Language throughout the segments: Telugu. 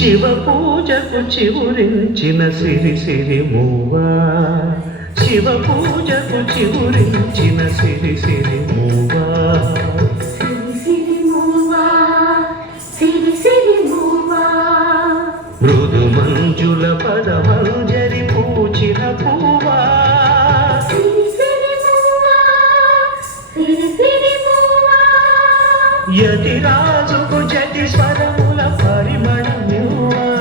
శివ పూజకు చివురించిన సిరి సిరి మూవా శివ పూజకు చివురించిన సిరి సిరి మూవా మృదు మంజుల పదమంజరి పూచిన పూవా యతి రాజుకు జతి స్వరముల పరిమళమువా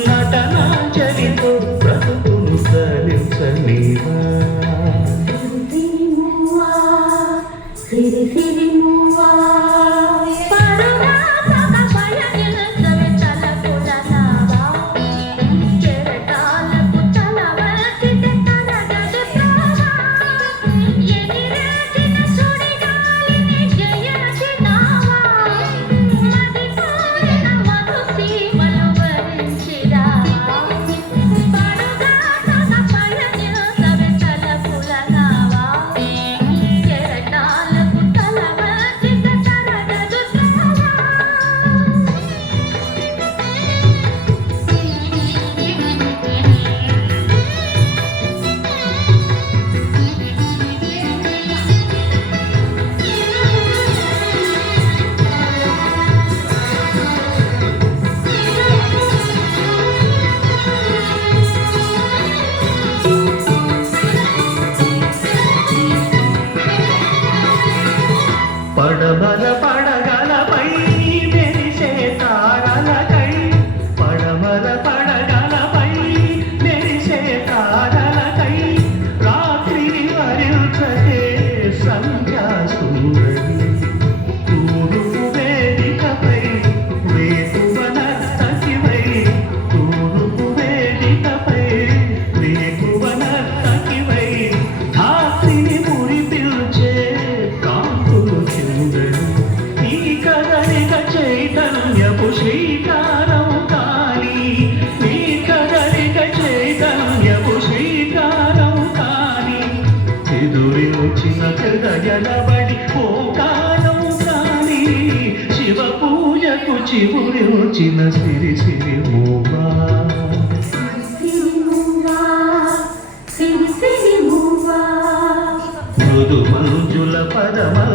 నటనాంజలితో బ్రతుకును కలించనివా పడమల పడగలపై మెరిసే తారలకై పడమల పడగలపై మెరిసే తారలకై రాత్రిని వరించే సంధ్యా సుందరి తూర్పు వేదికపై వేకువనర్తకివై తూర్పు వేదికపై వేకువనర్తకివై ధాత్రిని మురిపిల్చే చైతన్యపు శ్రీకారం కాని నీ కదలిక చైతన్యపు శ్రీకారం కాని ఎదురించిన హృదయలబడి ఓకారం కాని శివ పూజకు చివురించిన సిరి సిరి మూవా మృదు మంజుల పదమ